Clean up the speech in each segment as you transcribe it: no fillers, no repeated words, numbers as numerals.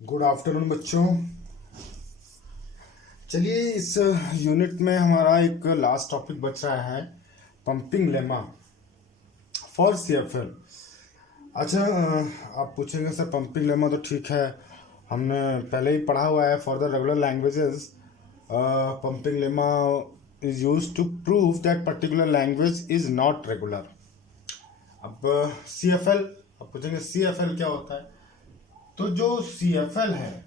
Good afternoon बच्चों। चलिए इस यूनिट में हमारा एक लास्ट टॉपिक बच रहा है, पंपिंग लेमा फॉर सीएफएल। अच्छा, आप पूछेंगे सर पंपिंग लेमा तो ठीक है, हमने पहले ही पढ़ा हुआ है। For the regular languages pumping lemma is use to prove that particular language is not regular. अब सीएफएल, आप पूछेंगे सीएफएल क्या होता है। तो जो सीएफएल है,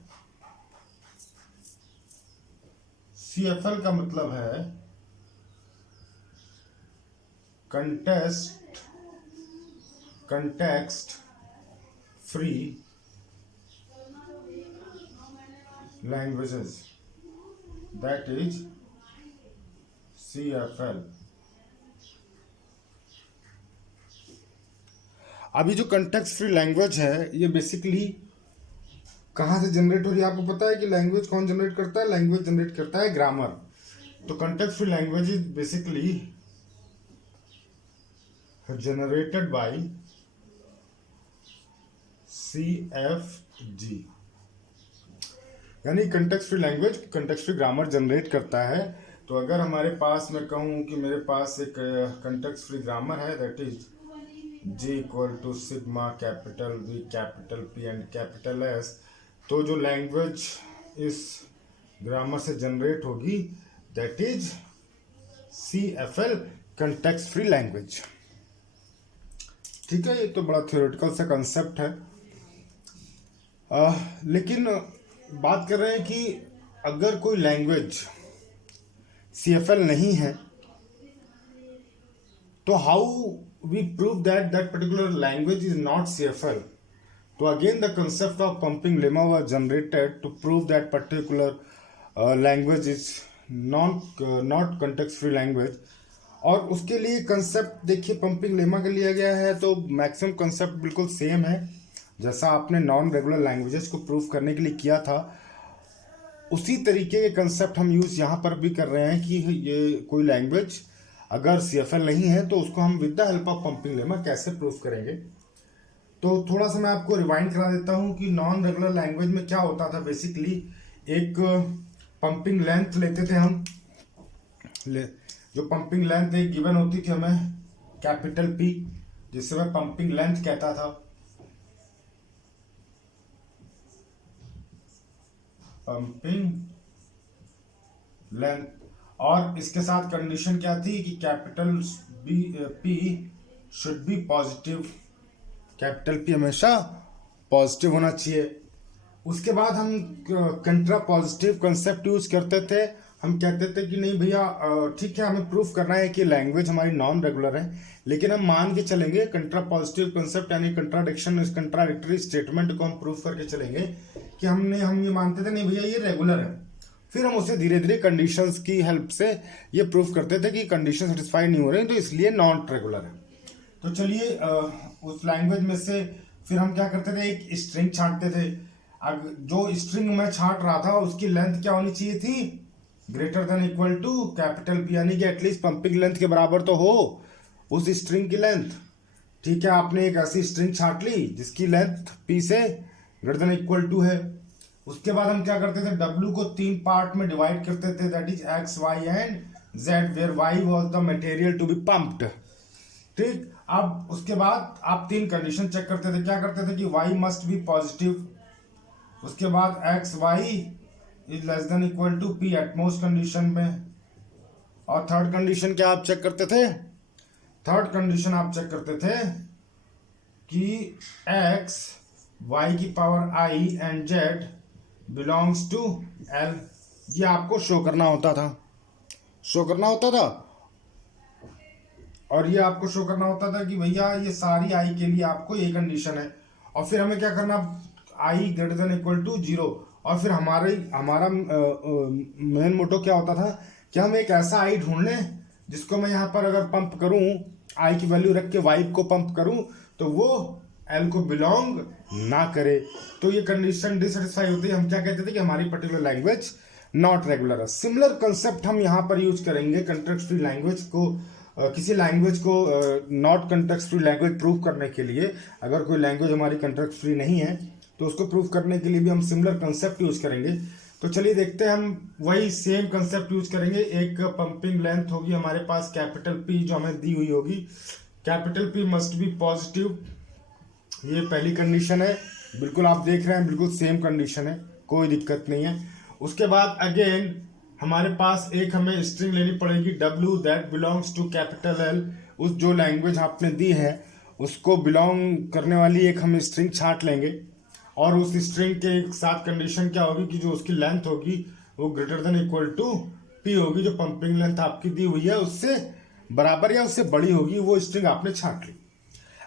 सीएफएल का मतलब है context free languages, that is CFL. अभी जो कंटेक्स्ट फ्री लैंग्वेज है ये बेसिकली कहाँ से जनरेट हो रही है? आपको पता है कि लैंग्वेज कौन जनरेट करता है? लैंग्वेज जनरेट करता है ग्रामर। तो context free language is basically generated by CFG, यानी context free language context free grammar generate करता है। तो अगर हमारे पास, मैं कहूँ कि मेरे पास एक कंटेक्स्ट फ्री ग्रामर है, that is G equal to sigma capital V capital P and capital S, तो जो लैंग्वेज इस ग्रामर से जनरेट होगी that is CFL, context free language. ठीक है, ये तो बड़ा थ्योरेटिकल सा कंसेप्ट है। लेकिन बात कर रहे हैं कि अगर कोई लैंग्वेज CFL नहीं है तो how we prove that particular language is not CFL। तो again the concept of pumping lemma was generated to prove that particular language is not context free language. और उसके लिए कंसेप्ट देखिए पंपिंग लेमा के लिया गया है, तो मैक्सिमम कंसेप्ट बिल्कुल सेम है जैसा आपने नॉन रेगुलर लैंग्वेजेस को प्रूव करने के लिए किया था। उसी तरीके के कंसेप्ट हम यूज यहाँ पर भी कर रहे हैं कि ये कोई लैंग्वेज अगर CFL नहीं है तो उसको हम with the help of pumping lemma कैसे प्रूव करेंगे। तो थोड़ा सा मैं आपको रिवाइंड करा देता हूँ कि नॉन रेगुलर लैंग्वेज में क्या होता था। बेसिकली एक पंपिंग लेंथ लेते थे हम, जो पंपिंग लेंथ एक गिवन होती थी हमें कैपिटल P, जिससे मैं पंपिंग लेंथ कहता था। पंपिंग लेंथ, और इसके साथ कंडीशन क्या थी कि capital P should be positive, capital P हमेशा पॉजिटिव होना चाहिए। उसके बाद हम कंट्रा पॉजिटिव कंसेप्ट यूज करते थे। हम कहते थे कि नहीं भैया ठीक है, हमें प्रूफ करना है कि लैंग्वेज हमारी नॉन रेगुलर है, लेकिन हम मान के चलेंगे कंट्रा पॉजिटिव कंसेप्ट यानी कंट्राडिक्शन, इस कंट्राडिक्टरी स्टेटमेंट को हम प्रूफ करके चलेंगे कि हम ये मानते थे नहीं भैया ये रेगुलर है। फिर हम उसे धीरे धीरे कंडीशंस की हेल्प से ये प्रूफ करते थे कि कंडीशन सेटिस्फाई नहीं हो रही तो इसलिए नॉन रेगुलर है। तो चलिए उस लैंग्वेज में से फिर हम क्या करते थे, एक स्ट्रिंग छांटते थे। जो स्ट्रिंग मैं छांट रहा था उसकी लेंथ क्या होनी चाहिए थी? Greater than equal to capital P, यानी कि एटलीस्ट पंपिंग लेंथ के बराबर तो हो उस स्ट्रिंग की लेंथ। ठीक है, आपने एक ऐसी स्ट्रिंग छांट ली जिसकी लेंथ P से ग्रेटर देन इक्वल टू है। उसके बाद हम क्या करते थे, W को 3 पार्ट में डिवाइड करते थे, that is X, Y and Z, where Y was the material to be pumped. ठीक, अब उसके बाद आप 3 कंडीशन चेक करते थे। क्या करते थे कि Y मस्ट बी पॉजिटिव, उसके बाद X, Y is less than equal to P at most condition में, और थर्ड कंडीशन क्या आप चेक करते थे? थर्ड कंडीशन आप चेक करते थे कि X, Y की power I and Z belongs to L। ये आपको शो करना होता था, और ये आपको शो करना होता था कि भैया ये सारी I के लिए आपको ये कंडीशन है। और फिर हमें क्या करना, I greater than equal to 0। और फिर हमारा मेन मोटो क्या होता था कि हम एक ऐसा I ढूंढ लें जिसको मैं यहाँ पर अगर पंप करूँ, I की वैल्यू रख के Y को पंप करूँ तो वो L को बिलोंग ना करे। तो ये कंडीशन डिससेटिस्फाई होती है, हम क्या कहते थे कि हमारी पर्टिकुलर लैंग्वेज नॉट रेगुलर है। सिमिलर कंसेप्ट हम यहाँ पर यूज करेंगे कंटेक्स्ट फ्री लैंग्वेज को, किसी लैंग्वेज को not context free language prove करने के लिए। अगर कोई लैंग्वेज हमारी कंटेक्स्ट फ्री नहीं है तो उसको प्रूव करने के लिए भी हम सिमिलर कंसेप्ट यूज करेंगे। तो चलिए देखते हैं, हम वही सेम कंसेप्ट यूज करेंगे। एक पंपिंग लेंथ होगी हमारे पास कैपिटल पी जो हमें दी हुई होगी, capital P must be positive, ये पहली कंडीशन है। बिल्कुल आप देख रहे हैं, बिल्कुल सेम कंडीशन है, कोई दिक्कत नहीं है। उसके बाद अगेन हमारे पास एक हमें स्ट्रिंग लेनी पड़ेगी W that belongs to capital L। उस जो लैंग्वेज आपने दी है उसको बिलोंग करने वाली एक हम स्ट्रिंग छांट लेंगे, और उस स्ट्रिंग के साथ कंडीशन क्या होगी कि जो उसकी लेंथ होगी वो greater than equal to P होगी, जो पंपिंग लेंथ आपकी दी हुई है उससे बराबर या उससे बड़ी होगी, वो स्ट्रिंग आपने छांट ली।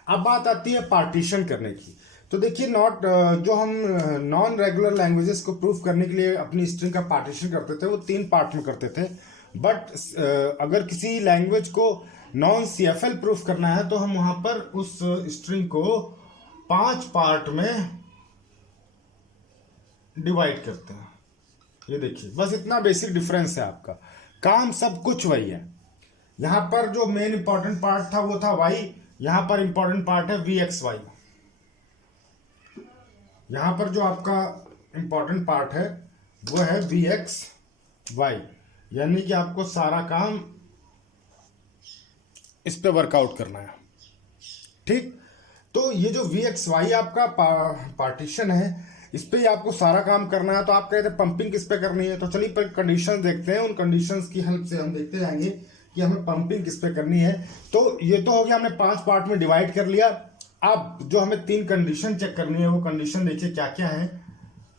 अब बात आती है पार्टीशन करने की। तो देखिए जो हम नॉन रेगुलर लैंग्वेजेस को प्रूफ करने के लिए अपनी स्ट्रिंग का पार्टीशन करते थे वो 3 पार्ट में करते थे। बट अगर किसी लैंग्वेज को नॉन CFL प्रूफ करना है तो हम वहां पर उस स्ट्रिंग को 5 पार्ट में डिवाइड करते हैं। ये देखिए, बस इतना बेसिक डिफरेंस है, आपका काम सब कुछ वही है। यहां पर जो मेन इंपॉर्टेंट पार्ट था वो था y, यहां पर इंपॉर्टेंट पार्ट है VXY। यहां पर जो आपका इंपॉर्टेंट पार्ट है वो है VXY, यानी कि आपको सारा काम इस पे वर्कआउट करना है, ठीक। तो ये जो VXY आपका पार्टीशन है, इस पे ही आपको सारा काम करना है। तो आप कहते हैं पंपिंग किस पे करनी है, तो चलिए पर कंडीशंस देखते हैं, उन कंडीशंस की हेल्प से हम देखते जाएंगे कि हमें पंपिंग किस पे करनी है। तो ये तो हो गया, हमने 5 पार्ट में डिवाइड कर लिया। अब जो हमें 3 कंडीशन चेक करनी है वो कंडीशन देखिए क्या क्या है,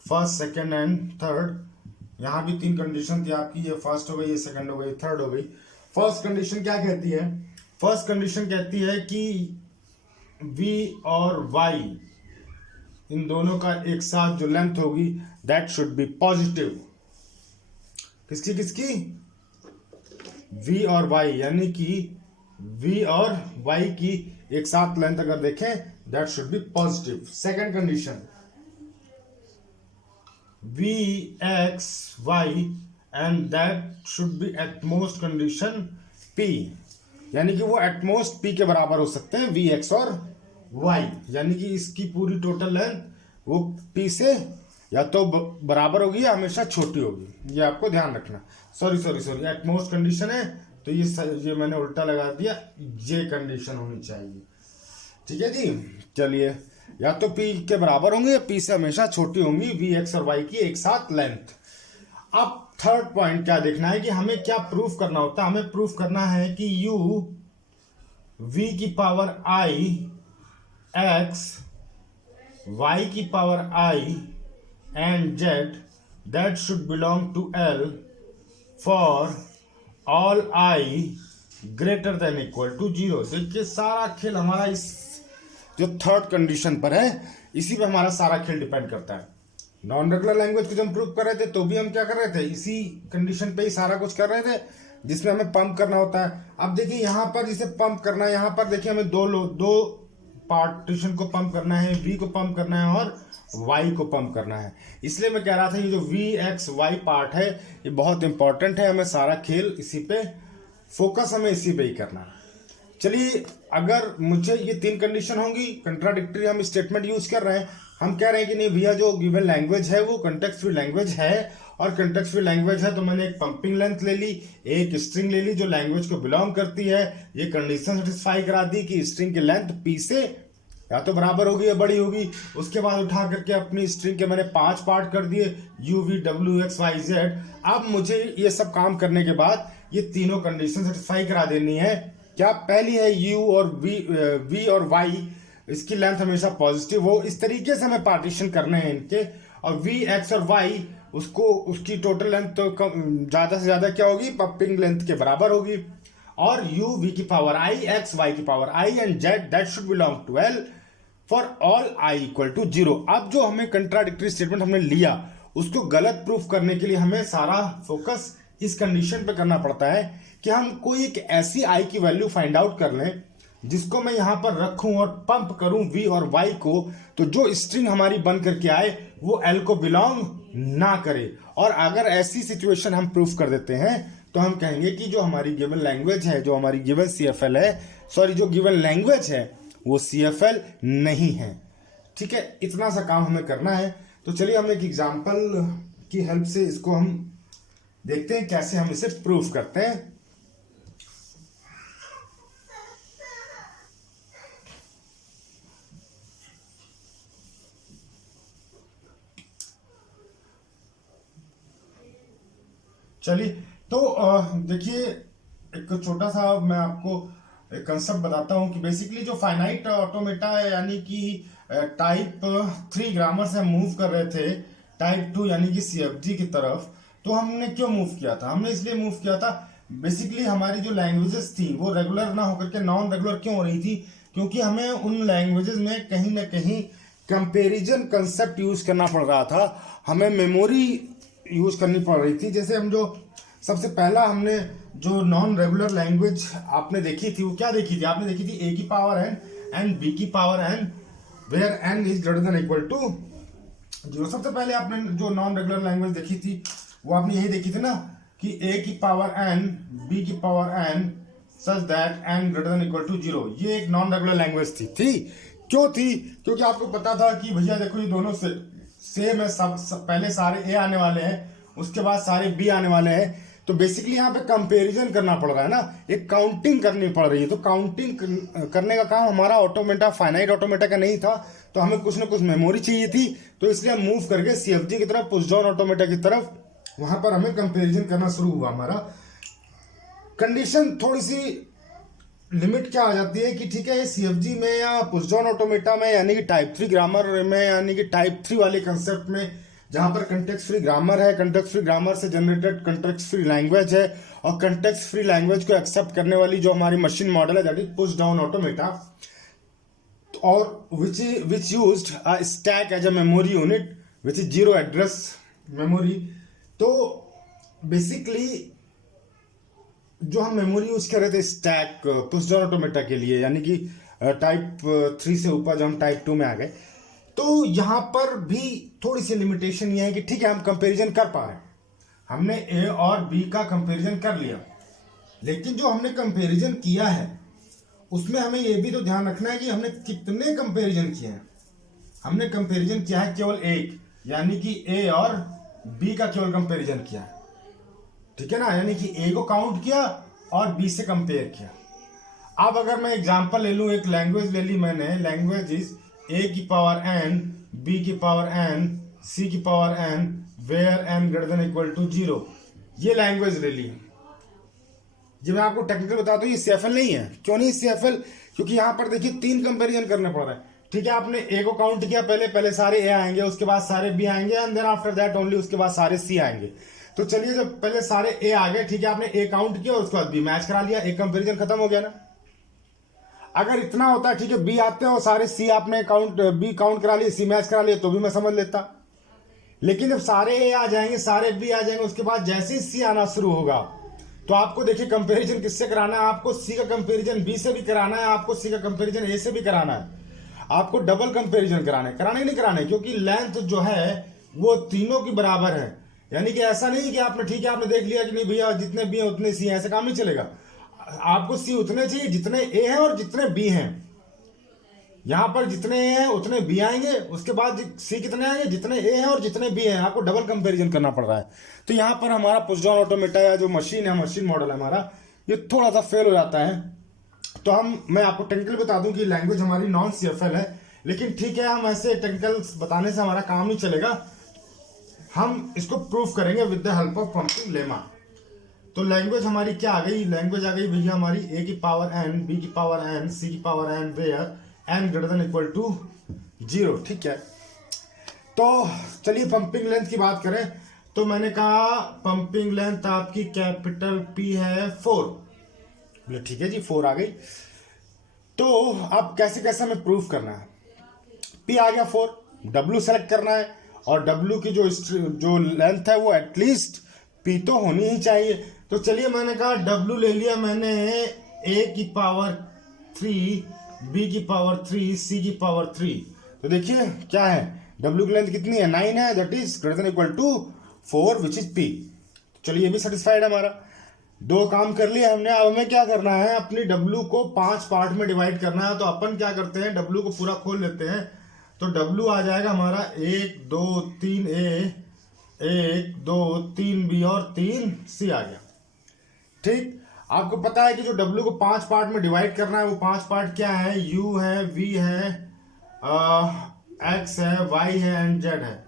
फर्स्ट, सेकेंड एंड थर्ड। यहाँ भी 3 कंडीशन थी आपकी, ये फर्स्ट हो गई, ये सेकेंड हो गई, थर्ड हो गई। फर्स्ट कंडीशन क्या कहती है, फर्स्ट कंडीशन कहती है कि V और Y इन दोनों का एक साथ जो लेंथ होगी दैट शुड बी पॉजिटिव। किसकी किसकी, V और Y, यानी कि V और Y की एक साथ लेंथ अगर देखें that should be positive. Second condition VXY and that should be at most condition P, यानी कि वो एटमोस्ट P के बराबर हो सकते हैं VX और Y, यानी कि इसकी पूरी टोटल लेंथ वो P से या तो बराबर होगी या हमेशा छोटी होगी, ये आपको ध्यान रखना। सॉरी एटमोस्ट कंडीशन है तो ये मैंने उल्टा लगा दिया, ये कंडीशन होनी चाहिए, ठीक है जी। चलिए, या तो P के बराबर होंगे या P से हमेशा छोटी होंगी VX और Y की एक साथ लेंथ। अब थर्ड पॉइंट क्या देखना है कि हमें क्या प्रूफ करना होता है, हमें प्रूफ करना है कि U V की पावर I X Y की power I and Z that should belong to L for all I greater than equal to 0। देखिए सारा खेल हमारा इस जो थर्ड कंडीशन पर है, इसी पे हमारा सारा खेल डिपेंड करता है। नॉन रेगुलर लैंग्वेज को जब हम प्रूव कर रहे थे तो भी हम क्या कर रहे थे, इसी कंडीशन पे ही सारा कुछ कर रहे थे जिसमें हमें पंप करना होता है। अब देखिए यहाँ पर जिसे पंप करना है, यहाँ पर देखिए हमें दो पार्टीशन को पंप करना है, V को पंप करना है और Y को पंप करना है। इसलिए मैं कह रहा था ये जो VXY पार्ट है ये बहुत इंपॉर्टेंट है, हमें सारा खेल इसी पे फोकस, हमें इसी पे ही करना है। चलिए, अगर मुझे ये 3 कंडीशन होंगी, कंट्राडिक्टरी हम स्टेटमेंट यूज कर रहे हैं, हम कह रहे हैं कि नहीं भैया जो गिवन लैंग्वेज है वो कंटेक्स्ट फ्री लैंग्वेज है, और कंटेक्स्ट फ्री लैंग्वेज है तो मैंने एक पंपिंग लेंथ ले ली, एक स्ट्रिंग ले ली जो लैंग्वेज को बिलोंग करती है। ये कंडीशन सेटिस्फाई करा दी कि स्ट्रिंग की लेंथ P से या तो बराबर होगी या बड़ी होगी। उसके बाद उठा करके अपनी स्ट्रिंग के मैंने 5 पार्ट कर दिए, U V W X Y Z। अब मुझे ये सब काम करने के बाद ये तीनों कंडीशन सेटिस्फाई करा देनी है। क्या पहली है U और V और Y, इसकी लेंथ हमेशा पॉजिटिव हो, इस तरीके से हमें पार्टीशन करने हैं इनके। और V X और Y उसकी टोटल लेंथ तो ज्यादा से ज्यादा क्या होगी, पंपिंग लेंथ के बराबर होगी। और U V की पावर I X Y की power I and Z that should belong to L for all I equal to 0। अब जो हमें कंट्राडिक्टरी स्टेटमेंट हमने लिया उसको गलत प्रूफ करने के लिए हमें सारा फोकस इस कंडीशन पे करना पड़ता है कि हम कोई एक ऐसी I की वैल्यू फाइंड आउट कर लें जिसको मैं यहां पर रखूं और पंप करूं V और Y को, तो जो स्ट्रिंग हमारी बन करके आए वो L को बिलोंग ना करे। और अगर ऐसी सिचुएशन हम प्रूफ कर देते हैं तो हम कहेंगे कि जो हमारी गिवन लैंग्वेज है, जो हमारी गिवन CFL है, जो गिवन लैंग्वेज है वो CFL नहीं है। ठीक है, इतना सा काम हमें करना है। तो चलिए हम एक एग्जांपल की हेल्प से इसको हम देखते हैं कैसे हम इसे प्रूफ करते हैं। चलिए तो देखिए एक छोटा सा मैं आपको एक कंसेप्ट बताता हूँ कि बेसिकली जो फाइनाइट ऑटोमेटा है यानी कि टाइप 3 ग्रामर से हम मूव कर रहे थे टाइप 2 यानी कि CFG की तरफ। तो हमने क्यों मूव किया था? हमने इसलिए मूव किया था, बेसिकली हमारी जो लैंग्वेजेस थी वो रेगुलर ना होकर के नॉन रेगुलर क्यों हो रही थी? क्योंकि हमें उन लैंग्वेजेस में कहीं ना कहीं कंपेरिजन कंसेप्ट यूज करना पड़ रहा था, हमें मेमोरी यूज करनी पड़ रही थी। जैसे हम जो सबसे पहला हमने जो नॉन रेगुलर लैंग्वेज आपने देखी थी, वो क्या देखी थी? आपने देखी थी A की पावर n एंड B की power n where n is greater than equal to 0। सबसे पहले आपने जो नॉन रेगुलर लैंग्वेज देखी थी वो आपने यही देखी थी ना कि A की पावर n B की power n such that n greater than equal to 0। ये एक नॉन रेगुलर लैंग्वेज थी। क्यों थी? क्योंकि आपको पता था कि भैया देखो ये दोनों से सेम है, सब पहले सारे A आने वाले हैं, उसके बाद सारे B आने वाले हैं। तो बेसिकली यहाँ पे कंपैरिजन करना पड़ रहा है ना, एक काउंटिंग करनी पड़ रही है। तो काउंटिंग करने का काम हमारा ऑटोमेटा फाइनाइट ऑटोमेटा का नहीं था, तो हमें कुछ ना कुछ मेमोरी चाहिए थी। तो इसलिए हम मूव करके CFG की तरफ, पुश डाउन ऑटोमेटा की तरफ, वहां पर हमें कंपैरिजन करना शुरू हुआ। हमारा कंडीशन थोड़ी सी लिमिट क्या आ जाती है कि ठीक है CFG में या पुश डाउन ऑटोमेटा में यानी कि टाइप 3 ग्रामर में यानी कि टाइप 3 वाले कंसेप्ट में जहां पर कंटेक्स्ट फ्री ग्रामर है, कंटेक्स्ट फ्री ग्रामर से जनरेटेड कंटेक्स्ट फ्री लैंग्वेज है, और कंटेक्स्ट फ्री लैंग्वेज को एक्सेप्ट करने वाली जो हमारी मशीन मॉडल है that is push down automata, और which used a stack as a memory unit which is zero address memory. तो बेसिकली जो हम मेमोरी यूज कर रहे थे स्टैक पुश डाउन ऑटोमेटा के लिए यानी कि टाइप 3 से ऊपर जब हम टाइप 2 में आ गए, तो यहां पर भी थोड़ी सी लिमिटेशन ये है कि ठीक है हम कंपैरिजन कर पा रहे हैं, हमने A और B का कंपैरिजन कर लिया, लेकिन जो हमने कंपैरिजन किया है उसमें हमें यह भी तो ध्यान रखना है कि हमने कितने कंपैरिजन किए हैं। हमने कंपैरिजन किया है केवल एक, यानी कि A और B का केवल कंपैरिजन किया है, ठीक है ना, यानी कि A को काउंट किया और B से कंपेयर किया। अब अगर मैं एग्जांपल ले लूं, एक लैंग्वेज ले ली मैंने, लैंग्वेज इज A की पावर n B की पावर n C की power n where n greater than equal to 0, ये लैंग्वेज ले ली। जी मैं आपको टेक्निकल बता दूं, ये CFL नहीं है। क्यों नहीं CFL? क्योंकि यहां पर देखिए 3 कंपैरिजन करने पड़ रहा है। ठीक है, आपने A को काउंट किया, पहले सारे A आएंगे, उसके बाद सारे B आएंगे, and then after that only उसके बाद सारे C आएंगे। तो चलिए जब पहले सारे A आ गए, ठीक है, आपने A काउंट किया और उसके बाद B मैच करा लिया, एक कंपैरिजन खत्म हो गया ना। अगर इतना होता है, ठीक है, B आते हैं और सारे C आपने B काउंट करा लिए, C मैच करा लिए, तो भी मैं समझ लेता। लेकिन जब सारे A आ जाएंगे, सारे B आ जाएंगे, उसके बाद जैसे ही C आना शुरू होगा, तो आपको देखिए कंपैरिजन किससे कराना है? आपको C का कंपैरिजन B से भी कराना है, आपको C का कंपैरिजन A से भी कराना है, आपको डबल कंपैरिजन कराना है। कराने नहीं कराने, क्योंकि लेंथ जो है वो तीनों की बराबर है। यानी कि ऐसा नहीं कि आपने ठीक है आपने देख लिया कि नहीं भैया जितने B हैं उतने C हैं, ऐसा काम नहीं चलेगा। आपको C उतने चाहिए जितने A हैं और जितने B हैं। यहां पर जितने A हैं उतने B आएंगे, उसके बाद C कितने आएंगे? जितने A हैं और जितने B हैं। आपको डबल कंपैरिजन करना पड़ रहा है। तो यहां पर हमारा पुश डाउन ऑटोमेटा या जो मशीन है, मशीन मॉडल है हमारा, ये थोड़ा सा फेल हो जाता है। तो मैं आपको टेक्निकल बता दूं कि लैंग्वेज हमारी नॉन CFL है, लेकिन ठीक है हम ऐसे टेक्निकल बताने से हमारा काम नहीं चलेगा, हम इसको प्रूफ करेंगे with the help of pumping lemma. तो लैंग्वेज हमारी क्या आ गई? लैंग्वेज आ गई भैया हमारी A की पावर n B की पावर n C की power n where n greater than equal to 0, ठीक है। तो चलिए पंपिंग लेंथ की बात करें, तो मैंने कहा पंपिंग लेंथ आपकी कैपिटल P है 4, बोले ठीक है जी 4 आ गई। तो अब कैसे कैसे हमें प्रूफ करना है? P आ गया 4, W सेलेक्ट करना है, और W की जो लेंथ है वो एटलीस्ट P तो होनी ही चाहिए। तो चलिए मैंने कहा W ले लिया मैंने A की पावर 3 B की पावर 3 C की पावर 3। तो देखिए क्या है, W की लेंथ कितनी है? 9 है, that is greater than equal to 4 which is P। चलिए ये भी सेटिस्फाइड है हमारा, 2 काम कर लिए हमने। अब हमें क्या करना है? अपनी W को 5 पार्ट में डिवाइड करना है। तो अपन क्या करते हैं, W को पूरा खोल लेते हैं, तो W आ जाएगा हमारा 1 2 3 A, 1 2 3 B और 3 C आ गया। ठीक, आपको पता है कि जो W को 5 पार्ट में डिवाइड करना है, वो 5 पार्ट क्या है? U है, V है, X है, Y है एंड Z है।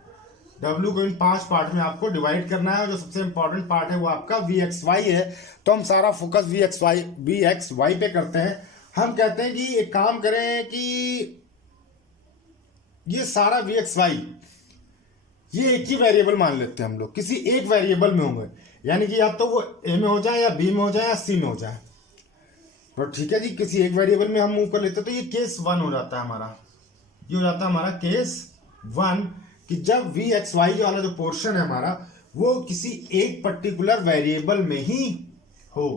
W को इन 5 पार्ट में आपको डिवाइड करना है और जो सबसे इंपॉर्टेंट पार्ट है वो आपका VXY है। तो हम सारा फोकस VXY पे करते हैं। हम कहते हैं कि एक काम करें कि ये सारा VXY ये एक ही वेरिएबल मान लेते हैं हम लोग, किसी एक वेरिएबल में होंगे, यानी कि या तो वो A में हो जाए या B में हो जाए या C में हो जाए। तो ठीक है जी, किसी एक वेरिएबल में हम मूव कर लेते हैं। तो ये केस 1 हो जाता है हमारा, ये हो जाता है हमारा केस 1 कि जब VXY वाला जो पोर्शन है हमारा वो किसी एक पर्टिकुलर वेरिएबल में ही हो।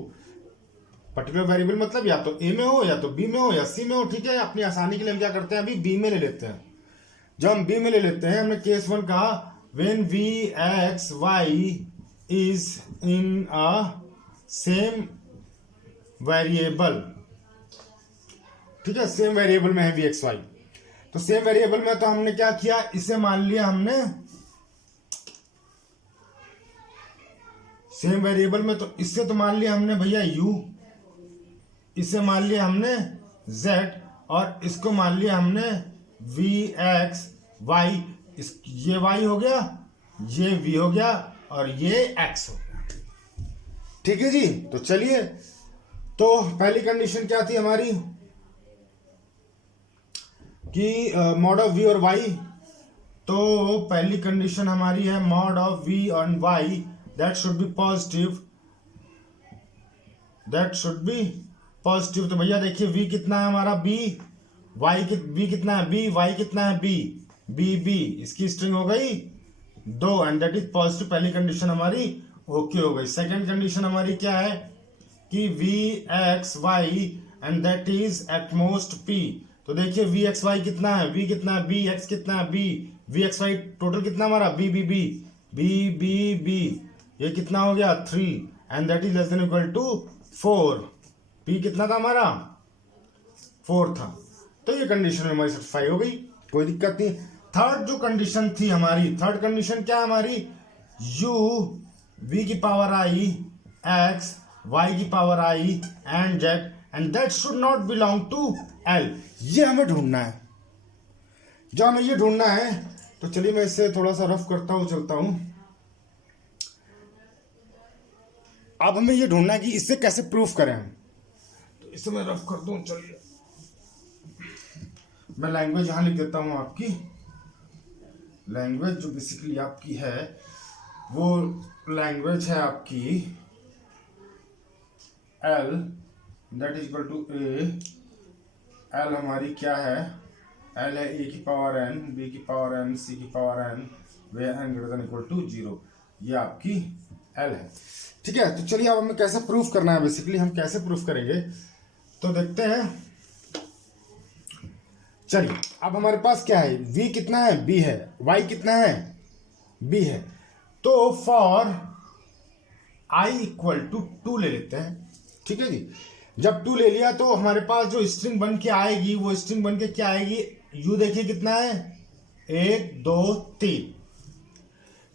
पर्टिकुलर वेरिएबल मतलब या तो A में हो या तो B में हो या C में हो। ठीक है, अपनी आसानी के लिए हम क्या करते हैं, अभी B में ले लेते हैं। जब हम B में ले लेते हैं, हमने केस 1 कहा when VXY is in a same variable. ठीक है, सेम वेरिएबल में है VXY। तो सेम वेरिएबल में तो हमने क्या किया, इसे मान लिया हमने सेम वेरिएबल में, तो इससे तो मान लिया हमने भैया U, इसे मान लिया हमने Z और इसको मान लिया हमने VXY। ये Y हो गया, ये V हो गया और ये X हो गया। ठीक है जी, तो चलिए, तो पहली कंडीशन क्या थी हमारी कि मॉड ऑफ V और Y। तो पहली कंडीशन हमारी है मॉड ऑफ V और Y that should be positive, that should be positive. तो भैया देखिए V कितना है हमारा B, V कितना है B, Y कितना है B, इसकी स्ट्रिंग हो गई 2 एंड दैट इज पॉजिटिव। पहली कंडीशन हमारी ओके हो गई। सेकंड कंडीशन हमारी क्या है कि VXY and that is at most P। तो देखिए VXY कितना है, V कितना है B, X कितना है B, VXY टोटल कितना हमारा B, ये कितना हो गया 3 and that is less than equal to 4। P कितना था हमारा 4 था। तो ये कंडीशन हमारी सेटिस्फाई हो गई, कोई दिक्कत नहीं। थर्ड जो कंडीशन थी हमारी, थर्ड कंडीशन क्या है हमारी, U V की पावर I X Y की power I and Z and that should not belong to L। ये हमें ढूंढना है। जब हमें ये ढूंढना है तो चलिए मैं इसे थोड़ा सा रफ करता हूं, चलता हूं। अब हमें ये ढूंढना है कि इससे कैसे प्रूफ करें हम। तो इसे मैं रफ कर दूं, चलिए मैं लैंग्वेज यहां लिख देता हूं। आपकी लैंग्वेज जो बेसिकली आपकी है वो लैंग्वेज है आपकी L that is equal to A। L हमारी क्या है, L है A की पावर N, B की पावर N, C की power N, where N greater than equal to 0। ये आपकी L है। ठीक है, तो चलिए अब हमें कैसे प्रूफ करना है, बेसिकली हम कैसे प्रूफ करेंगे तो देखते हैं। चलिए अब हमारे पास क्या है, V कितना है B है, Y कितना है B है। तो फॉर I इक्वल टू 2 ले लेते हैं। ठीक है जी, जब 2 ले लिया तो हमारे पास जो स्ट्रिंग बन के आएगी वो स्ट्रिंग बन के क्या आएगी, U देखिए कितना है 1 2 3,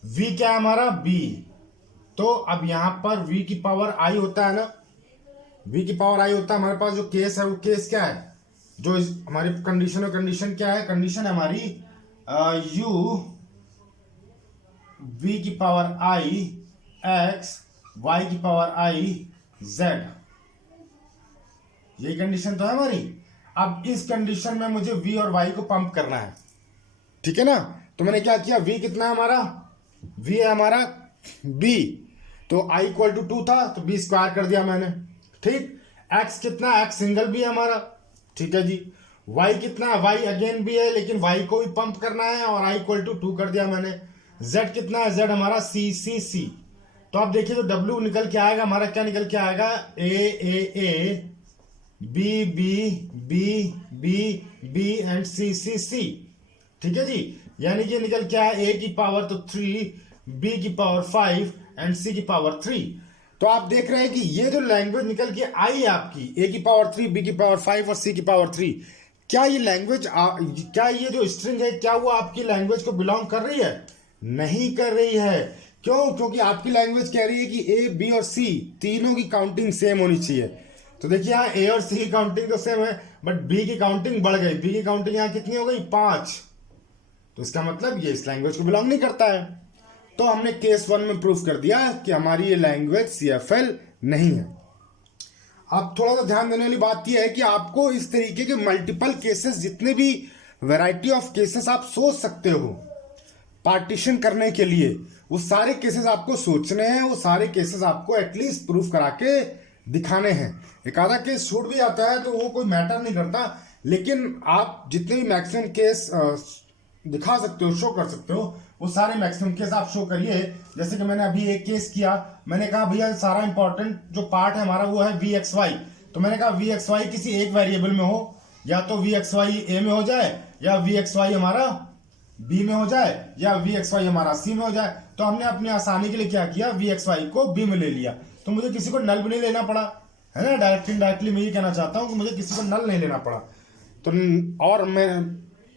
V क्या है हमारा B। तो अब यहां पर V की पावर I होता है ना, V की पावर I होता है। हमारे पास जो केस है वो केस क्या है, जो हमारी कंडीशन है, कंडीशन क्या है, कंडीशन है हमारी U V की पावर I X Y की पावर I Z। ये कंडीशन तो है हमारी। अब इस कंडीशन में मुझे V और Y को पंप करना है। ठीक है ना, तो मैंने क्या किया, V कितना है हमारा, V है हमारा B, तो I इक्वल टू 2 था तो B स्क्वायर कर दिया मैंने। ठीक, X कितना, X सिंगल B है हमारा। ठीक है जी, Y कितना है, Y अगेन B है लेकिन Y को भी पंप करना है और I इक्वल टू 2 कर दिया मैंने। Z कितना है, Z हमारा C। तो आप देखिए तो W निकल के आएगा हमारा, क्या निकल के आएगा A B एंड C। ठीक है जी, यानी कि निकल के आया A की पावर तो 3, B की पावर 5 एंड C की पावर 3। तो आप देख रहे हैं कि ये जो लैंग्वेज निकल के आई है आपकी A की पावर 3, B की पावर 5 और C की पावर 3, क्या ये लैंग्वेज क्या ये जो स्ट्रिंग है क्या वो आपकी लैंग्वेज को बिलोंग कर रही है? नहीं कर रही है। क्यों? क्योंकि आपकी लैंग्वेज कह रही है कि ए, बी और सी तीनों की काउंटिंग सेम होनी चाहिए। तो देखिए यहाँ ए और सी की काउंटिंग तो सेम है, बट बी की काउंटिंग बढ़ गई। बी की काउंटिंग यहाँ कितनी हो गई? 5। तो इसका मतलब ये इस लैंग्वेज को बिलोंग नहीं करता है। तो हमने केस 1 में प्रूफ कर दिया कि हमारी ये लैंग्वेज CFL नहीं है। अब थोड़ा सा ध्यान देने वाली बात यह है कि आपको इस तरीके के मल्टीपल केसेस, जितने भी वैरायटी ऑफ केसेस आप सोच सकते हो पार्टीशन करने के लिए, वो सारे केसेस आपको सोचने हैं, वो सारे केसेस आपको एटलीस्ट प्रूफ करा के दिखाने हैं। एक आधा केस छूट भी आता है तो वो कोई मैटर नहीं करता, लेकिन आप जितने भी मैक्सिमम केस दिखा सकते हो, शो कर सकते हो, वो सारे मैक्सिमम केस आप शो करिए। जैसे कि मैंने अभी एक केस किया, मैंने कहा भैया सारा इंपॉर्टेंट जो पार्ट है हमारा वो है VXY। तो मैंने कहा VXY किसी एक वेरिएबल में हो, या तो VXY A में हो जाए, या VXY हमारा B में हो जाए, या VXY हमारा C में हो जाए। तो हमने अपनी आसानी के लिए क्या किया, VXY को B में ले लिया। तो मुझे किसी को नल भी नहीं लेना पड़ा, है ना। डायरेक्टली मैं ये कहना चाहता हूँ कि मुझे किसी को नल नहीं लेना पड़ा। तो और मैं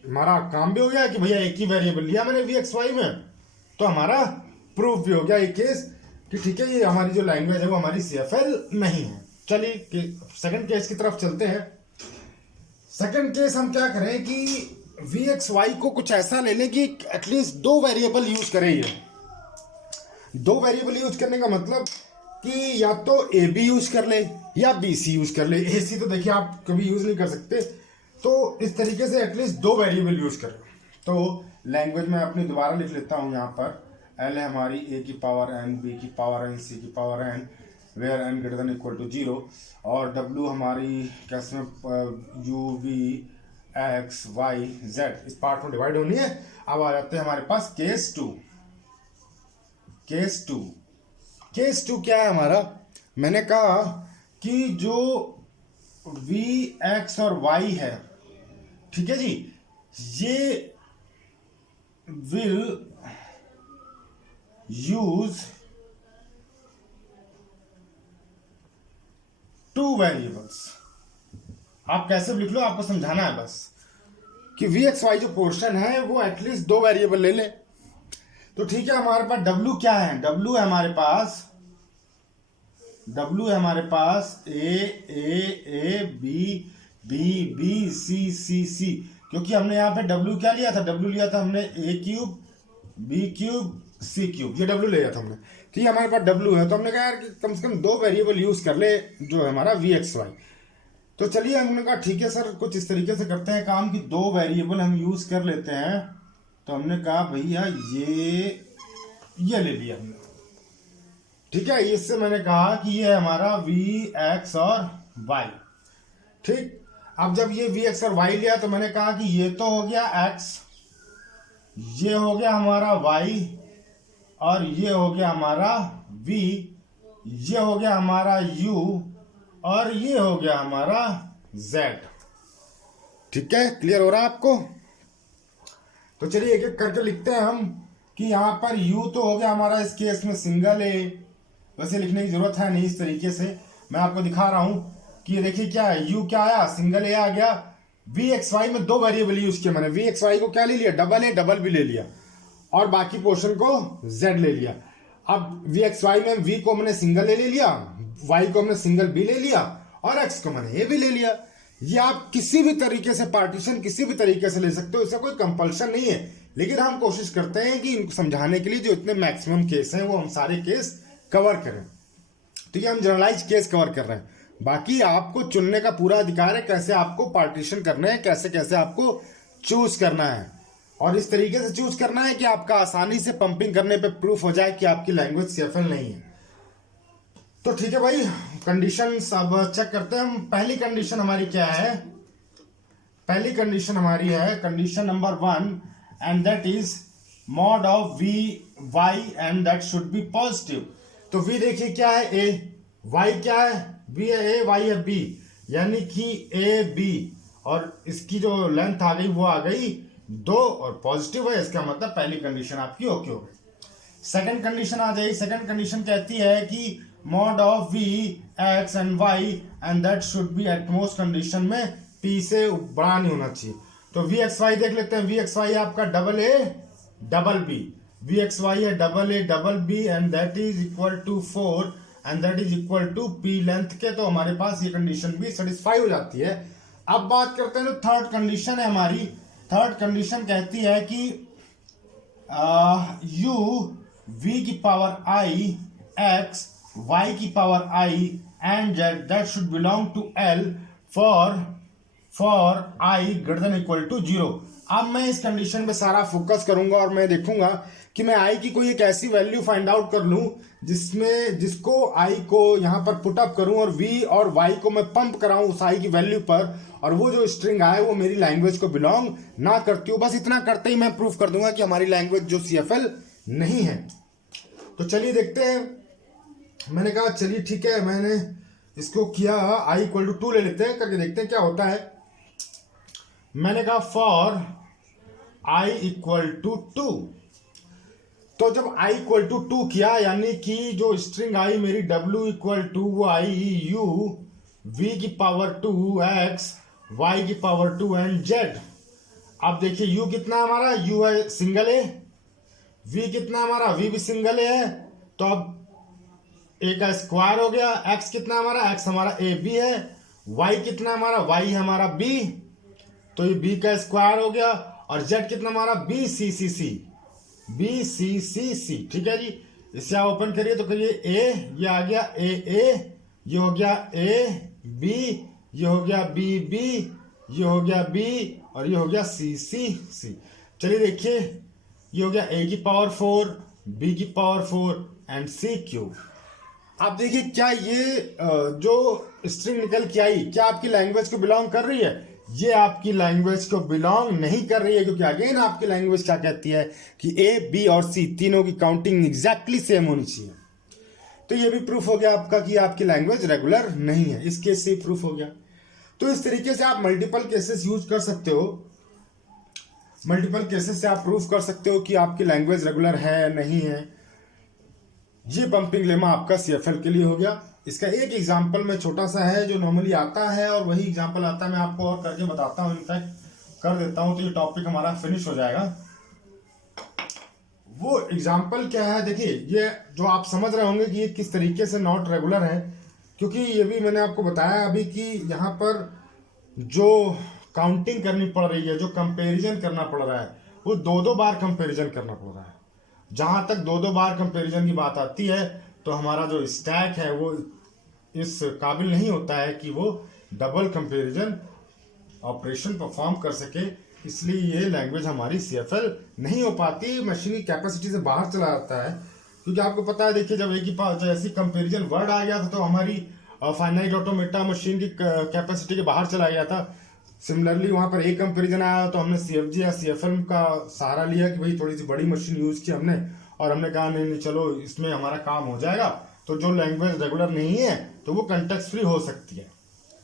हमारा काम भी हो गया कि भैया एक ही वेरिएबल लिया मैंने VXY में, तो हमारा प्रूफ भी हो गया एक केस कि ठीक है ये हमारी जो लैंग्वेज है वो हमारी CFL नहीं है। चलिए सेकंड केस की तरफ चलते हैं। सेकंड केस हम क्या करें कि VXY को कुछ ऐसा ले लें कि एटलीस्ट 2 वेरिएबल यूज करें। ये 2 वेरिएबल यूज करने का मतलब कि या तो AB यूज कर ले या BC यूज कर ले। AC तो देखिए आप कभी यूज नहीं कर सकते, तो इस तरीके से एटलीस्ट 2 वेरिएबल यूज करें। तो लैंग्वेज में अपनी दोबारा लिख लेता हूं। यहाँ पर L है हमारी A की पावर n, B की पावर n, C की power n, where n greater than equal to 0, और W हमारी कैसे U, V, X, Y, Z इस पार्ट में डिवाइड होनी है। अब आ जाते हैं हमारे पास केस 2। केस 2 क्या है हमारा? मैंने कहा कि जो V, X और Y है, ठीक है जी, ये will use 2 वेरिएबल्स। आप कैसे भी लिख लो, आपको समझाना है बस कि VXY जो पोर्शन है वो एटलीस्ट 2 वेरिएबल ले ले। तो ठीक है, हमारे पास W क्या है? W है हमारे पास A, B, C, C। क्योंकि हमने यहाँ पे W क्या लिया था? W लिया था हमने A3, B3, C3, ये W लिया था हमने। तो ये हमारे पास W है, तो हमने कहा यार कि कम से कम 2 वेरिएबल यूज कर ले जो है हमारा VXY। तो चलिए हमने कहा ठीक है सर, कुछ इस तरीके से करते हैं काम कि 2 वेरिएबल हम यूज कर लेते हैं। तो हमने कहा भैया ये ले लिया हमने, ठीक है। इससे मैंने कहा कि ये हमारा VX और Y, ठीक। अब जब ये VX और Y लिया तो मैंने कहा कि ये तो हो गया X, ये हो गया हमारा Y, और ये हो गया हमारा V, ये हो गया हमारा U, और ये हो गया हमारा Z। ठीक है, क्लियर हो रहा है आपको? तो चलिए एक एक करके लिखते हैं हम कि यहाँ पर U तो हो गया हमारा इस केस में सिंगल A। वैसे लिखने की जरूरत है नहीं, इस तरीके से मैं आपको दिखा रहा हूं कि ये देखिए क्या है, U क्या आया, सिंगल A आ गया। VXY में 2 वेरिएबल यूज किया मैंने। VXY को क्या ले लिया? डबल A, डबल B ले लिया, और बाकी पोर्शन को Z ले लिया। अब VXY में V को मैंने सिंगल A ले लिया, Y को हमने सिंगल B ले लिया, और X को मैंने A भी ले लिया। ये आप किसी भी तरीके से पार्टीशन किसी भी तरीके से ले सकते हो, इसका कोई कंपल्शन नहीं है। लेकिन हम कोशिश करते हैं कि इनको समझाने के लिए जो इतने मैक्सिमम केस हैं वो हम सारे केस कवर करें। तो ये हम जनरलाइज केस कवर कर रहे हैं, बाकी आपको चुनने का पूरा अधिकार है कैसे आपको पार्टीशन करना है, कैसे कैसे आपको चूज करना है, और इस तरीके से चूज करना है कि आपका आसानी से पंपिंग करने पे प्रूफ हो जाए कि आपकी लैंग्वेज CFL नहीं है। तो ठीक है भाई, कंडीशन अब चेक करते हैं हम। पहली कंडीशन हमारी क्या है? पहली कंडीशन हमारी है condition number 1, and that is mod of VY and that should be positive. तो V देखिए क्या है, A, Y क्या है, B है A, Y है B, यानी कि AB, और इसकी जो लेंथ आ गई वो आ गई 2 और पॉजिटिव है। इसका मतलब पहली कंडीशन आपकी ओके हो गई। सेकंड कंडीशन आ जाएगी। सेकंड कंडीशन कहती है कि mod of V X and Y and that should be at most condition में P से बड़ा नहीं होना चाहिए। तो VXY देख लेते हैं। VXY है आपका double A double B, VXY है double A double B and that is equal to 4 and that is equal to P length के। तो हमारे पास ये कंडीशन भी सेटिस्फाई हो जाती है। अब बात करते हैं जो थर्ड कंडीशन है हमारी। थर्ड कंडीशन कहती है कि u v की पावर i x y की power i and z that should belong to L for i greater than equal to 0। अब मैं इस कंडीशन पे सारा फोकस करूंगा और मैं देखूंगा कि मैं i की कोई एक ऐसी वैल्यू फाइंड आउट कर लूं जिसको i को यहां पर पुट अप करूं और v और y को मैं पंप कराऊं उस i की वैल्यू पर, और वो जो स्ट्रिंग आए वो मेरी लैंग्वेज को बिलोंग ना करती हो। बस इतना करते ही मैं प्रूफ कर दूंगा कि हमारी लैंग्वेज जो CFL नहीं है। तो चलिए देखते हैं। मैंने कहा चलिए ठीक है, मैंने इसको किया i इक्वल टू 2 ले लेते हैं, करके देखते हैं क्या होता है। मैंने कहा फॉर i इक्वल टू 2, तो जब i इक्वल टू 2 किया यानी कि जो स्ट्रिंग आई मेरी w इक्वल टू वो आई u v की पावर 2 x y की पावर 2 एंड z। अब देखिए u कितना हमारा, u है सिंगल है, v कितना हमारा, v भी सिंगल है। तो अब a का स्क्वायर हो गया, x कितना हमारा, x हमारा a b है, y कितना हमारा, y हमारा b, तो ये b का स्क्वायर हो गया, और z कितना हमारा b c c c, b c c c। ठीक है जी, इसे आप ओपन करिए तो करिए a, ये आ गया a a, ये हो गया a b, ये हो गया b b, ये हो गया b, और ये हो गया c c c। चलिए देखिए, ये हो गया a की पावर 4, b की पावर 4 एंड c क्यूब। आप देखिए क्या ये जो स्ट्रिंग निकल के आई क्या आपकी लैंग्वेज को बिलोंग कर रही है? ये आपकी लैंग्वेज को बिलोंग नहीं कर रही है, क्योंकि अगेन आपकी लैंग्वेज क्या कहती है कि ए बी और सी तीनों की काउंटिंग एग्जैक्टली सेम होनी चाहिए। तो ये भी प्रूफ हो गया आपका कि आपकी लैंग्वेज रेगुलर नहीं है। इस केस से प्रूफ हो गया। तो इस तरीके से आप मल्टीपल केसेस यूज कर सकते हो। मल्टीपल केसेस से आप प्रूफ कर सकते हो कि आपकी लैंग्वेज रेगुलर है नहीं है। ये बम्पिंग लेमा आपका CFL के लिए हो गया। इसका एक एग्जांपल में छोटा सा है जो नॉर्मली आता है, और वही एग्जांपल आता है मैं आपको और करके बताता हूँ, इनफैक्ट कर देता हूँ तो ये टॉपिक हमारा फिनिश हो जाएगा। वो एग्जांपल क्या है, देखिए ये जो आप समझ रहे होंगे कि ये किस तरीके से नॉट रेगुलर है, क्योंकि ये भी मैंने आपको बताया अभी कि यहाँ पर जो काउंटिंग करनी पड़ रही है, जो कंपेरिजन करना पड़ रहा है, वो 2-2 बार कंपेरिजन करना पड़ रहा है। जहां तक 2-2 बार कंपैरिजन की बात आती है तो हमारा जो स्टैक है वो इस काबिल नहीं होता है कि वो डबल कंपैरिजन ऑपरेशन परफॉर्म कर सके, इसलिए ये लैंग्वेज हमारी CFL नहीं हो पाती, मशीन की कैपेसिटी से बाहर चला जाता है। क्योंकि आपको पता है, देखिए जब एक ही पास जैसी कंपैरिजन वर्ड आ गया था तो हमारी फाइनाइट ऑटोमेटा मशीन की कैपेसिटी के बाहर चला गया था। सिमिलरली वहां पर एक कंपैरिजन आया तो हमने CFG या CFM का सहारा लिया कि भाई थोड़ी सी बड़ी मशीन यूज की हमने, और हमने कहा नहीं नहीं चलो इसमें हमारा काम हो जाएगा। तो जो लैंग्वेज रेगुलर नहीं है तो वो कंटेक्स्ट फ्री हो सकती है,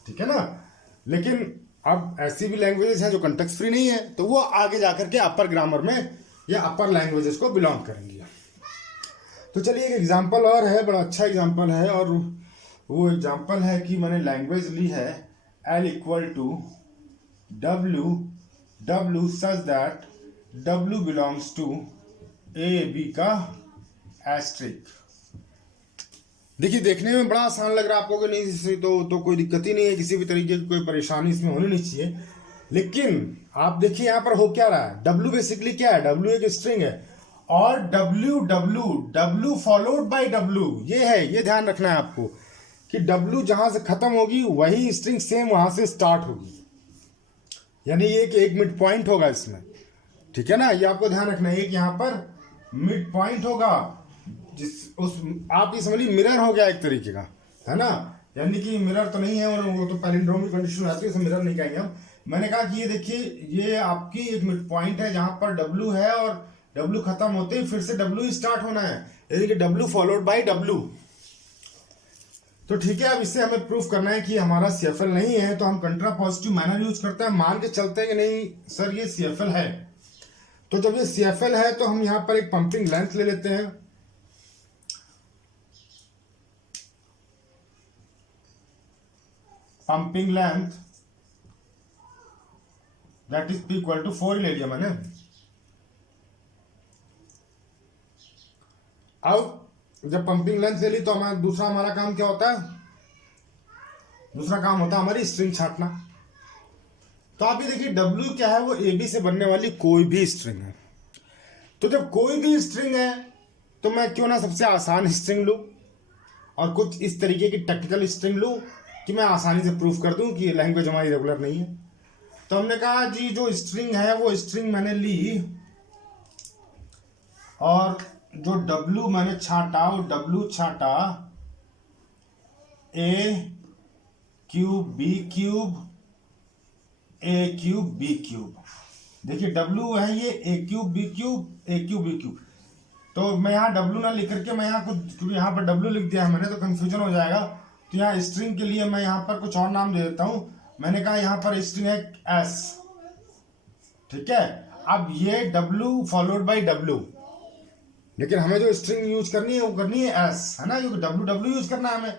ठीक है ना। लेकिन अब ऐसी भी लैंग्वेजेस हैं जो कंटेक्स्ट फ्री नहीं है, तो वो आगे जाकर के अपर ग्रामर में या अपर लैंग्वेजेस को बिलोंग करेंगी। तो चलिए एक एग्जाम्पल और है, बड़ा अच्छा एग्जाम्पल है, और वो एग्जाम्पल है कि मैंने लैंग्वेज ली है L equal to W such that W belongs to A B का एस्ट्रिक। देखिए देखने में बड़ा आसान लग रहा है आपको कि नहीं, इससे तो कोई दिक्कत ही नहीं है, किसी भी तरीके की कोई परेशानी इसमें होनी नहीं चाहिए। लेकिन आप देखिए यहाँ पर हो क्या रहा है, W बेसिकली क्या है, W एक स्ट्रिंग है, और W फॉलोड बाय W ये है, ये ध्यान रखना है आपको कि W जहां से खत्म होगी वही स्ट्रिंग सेम वहां से स्टार्ट होगी, यानी ये एक मिड पॉइंट होगा इसमें, ठीक है ना। ये आपको ध्यान रखना है, एक यहाँ पर मिड पॉइंट होगा, आप ये समझिए मिरर हो गया एक तरीके का, है ना। यानी कि मिरर तो नहीं है, और वो तो पैलिंड्रोमिक कंडीशन आती है, उसे मिरर नहीं कहेंगे हम। मैंने कहा कि ये देखिए ये आपकी एक मिड पॉइंट है जहां पर W है, और W खत्म होते ही फिर से W स्टार्ट होना है, यानी कि W फॉलोड बाय W। तो ठीक है, अब इससे हमें प्रूफ करना है कि हमारा CFL नहीं है, तो हम कंट्रा पॉजिटिव मैनर यूज करते हैं, मान के चलते हैं कि नहीं सर ये CFL है। तो जब ये CFL है तो हम यहां पर एक पंपिंग लेंथ ले लेते हैं। Pumping length that is P equal to 4 ही ले लिया मैंने। अब जब पंपिंग लेंथ ले ली तो हमारा दूसरा काम क्या होता है? दूसरा काम होता है हमारी स्ट्रिंग छांटना। तो आप ये देखिए W क्या है, वो AB से बनने वाली कोई भी स्ट्रिंग है। तो जब कोई भी स्ट्रिंग है तो मैं क्यों ना सबसे आसान स्ट्रिंग लूं और कुछ इस तरीके की टेक्निकल स्ट्रिंग लूं कि मैं आसानी से प्रूफ कर दूं कि लैंग्वेज हमारी रेगुलर नहीं है। तो हमने कहा जी जो स्ट्रिंग है वो स्ट्रिंग मैंने ली और जो W मैंने छाटा वो W छाटा A cube B cube A cube B cube. देखिए W है ये A cube B cube A cube B cube. तो मैं यहाँ W ना लिख करके मैं यहाँ कुछ, क्योंकि यहाँ पर W लिख दिया है मैंने तो कंफ्यूजन हो जाएगा। तो यहाँ स्ट्रिंग के लिए मैं यहाँ पर कुछ और नाम दे देता हूँ। मैंने कहा यहाँ पर स्ट्रिंग है S, ठीक है। अब ये W फॉलोड बाई W, लेकिन हमें जो स्ट्रिंग यूज करनी है वो करनी है S, है ना, क्योंकि W यूज करना है हमें।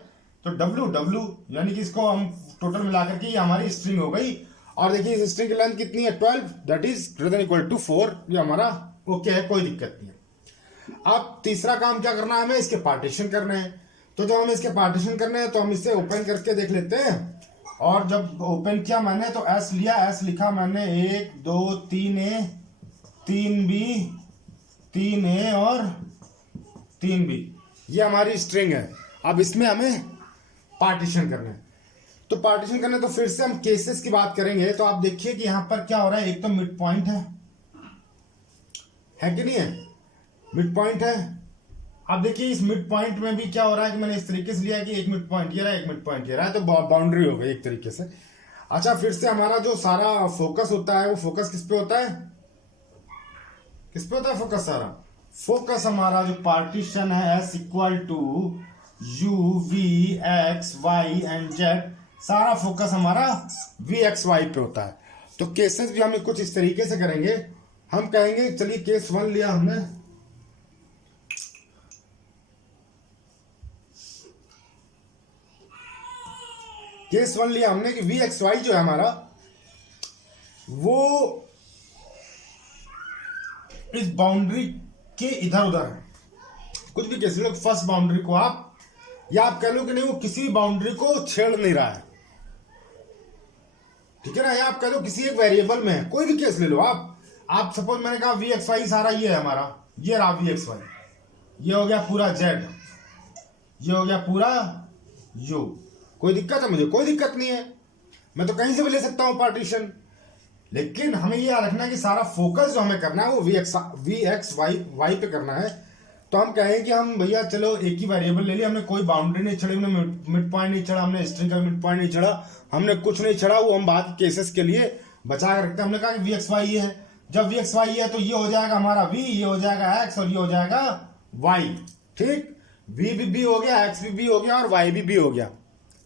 तो W यानी कि इसको हम टोटल मिला करके ये हमारी स्ट्रिंग हो गई। और देखिए इस स्ट्रिंग की लेंथ कितनी है 12, that is greater than equal to 4। ये हमारा ओके है, कोई दिक्कत नहीं है। अब तीसरा काम क्या करना है हमें, इसके पार्टीशन करने हैं। तो जब हमें इसके पार्टीशन करने हैं तो हम इसे ओपन करके देख लेते हैं। और जब ओपन किया मैंने तो S लिया, S लिखा मैंने 1 2 3A 3B 3A और 3B। ये हमारी स्ट्रिंग है। अब इसमें हमें पार्टीशन करना है। तो पार्टीशन करने तो फिर से हम केसेस की बात करेंगे। तो आप देखिए कि यहां पर क्या हो रहा है, एक तो मिड पॉइंट है कि नहीं है, मिड पॉइंट है। अब देखिए इस मिड पॉइंट में भी क्या हो रहा है कि मैंने इस तरीके से लिया कि एक मिड पॉइंट ये रहा, एक मिड पॉइंट ये रहा है, तो बाउंड्री हो गई एक तरीके से। अच्छा फिर से हमारा जो सारा फोकस होता है वो फोकस किस पे होता है, किस पे होता है फोकस सारा? फोकस हमारा जो पार्टीशन है S equal to U V X Y and Z, सारा फोकस हमारा V X Y पे होता है। तो केसेस भी हम कुछ इस तरीके से करेंगे। हम कहेंगे चलिए केस 1 लिया हमने, केस 1 लिया हमने कि V X Y जो है हमारा वो इस बाउंड्री के इधर उधर है। कुछ भी केस लो, फर्स्ट बाउंड्री को आप, या आप कह लो कि नहीं वो किसी भी बाउंड्री को छेड़ नहीं रहा है, ठीक है ना, या आप कह लो किसी एक वेरिएबल में है। कोई भी केस ले लो आप सपोज मैंने कहा V X Y सारा ये है हमारा, ये रहा V X Y, ये हो गया पूरा Z, ये हो गया पूरा U। कोई दिक्कत है? मुझे कोई दिक्कत नहीं है, मैं तो कहीं से भी ले सकता हूं पार्टीशन। लेकिन हमें ये याद रखना है कि सारा फोकस जो हमें करना है वो V X Y पे करना है। तो हम कहें कि हम भैया चलो एक ही वेरिएबल ले लिया, हमने कोई बाउंड्री नहीं छड़ी, हमने मिड पॉइंट नहीं चढ़ा, हमने स्ट्रिंग का मिड पॉइंट नहीं चढ़ा, हमने कुछ नहीं चढ़ा, वो हम बात केसेस के लिए बचा कर रखते हैं। हमने कहा कि V X Y ये है, जब V X Y ये है तो ये हो जाएगा हमारा V, ये हो जाएगा X और ये हो जाएगा Y, ठीक। V भी B हो गया, X भी B हो गया और Y भी B हो गया,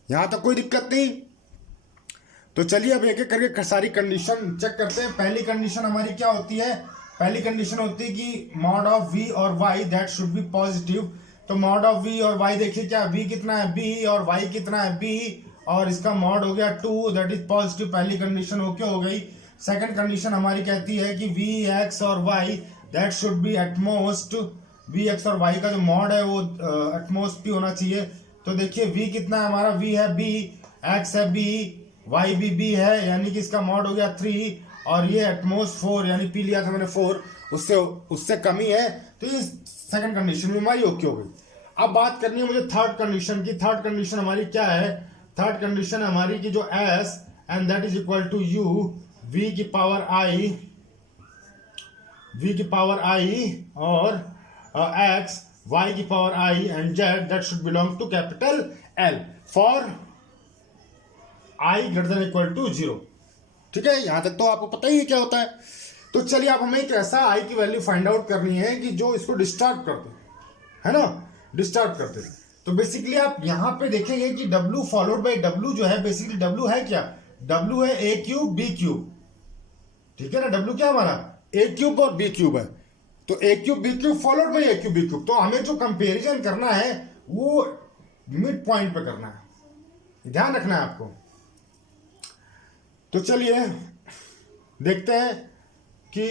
यहां तक कोई दिक्कत नहीं। तो चलिए अब एक एक करके सारी कंडीशन चेक करते हैं। पहली कंडीशन हमारी क्या होती है, पहली कंडीशन होती है कि मॉड ऑफ V और Y that should be positive. तो मॉड ऑफ V और Y देखिए क्या, V कितना है B और Y कितना है B, और इसका मॉड हो गया 2, दैट इज पॉजिटिव। पहली कंडीशन ओके हो गई। सेकंड कंडीशन हमारी कहती है कि V X और Y that should be at most, V X और Y का जो मॉड है वो एटमोस्ट भी होना चाहिए। तो देखिए V कितना है हमारा, V है B, X है B, Y भी B है, यानी कि इसका मॉड हो गया 3, और ये एटमोस्ट 4, यानी P लिया था मैंने 4, उससे कमी है। तो ये सेकंड कंडीशन भी हमारी ओके हो गई। अब बात करनी है मुझे थर्ड कंडीशन की। थर्ड कंडीशन हमारी क्या है, थर्ड कंडीशन हमारी की जो S and that is equal to U V की पावर I और X Y की power I and Z that should belong to capital L for I greater than equal to 0, ठीक है। यहां तक तो आपको पता ही है क्या होता है। तो चलिए आप हमें एक ऐसा I की वैल्यू फाइंड आउट करनी है कि जो इसको डिस्टर्ब कर दे, है ना, डिस्टर्ब कर दे। तो बेसिकली आप यहां पे देखेंगे कि W फॉलोड बाय W जो है, बेसिकली W है क्या, W है A क्यूब B क्यूब, ठीक है ना। W क्या हमारा A क्यूब और B क्यूब है, तो A cube B cube followed by A cube B cube. तो हमें जो कंपेरिजन करना है वो मिड पॉइंट पे करना है, ध्यान रखना है आपको। तो चलिए देखते हैं कि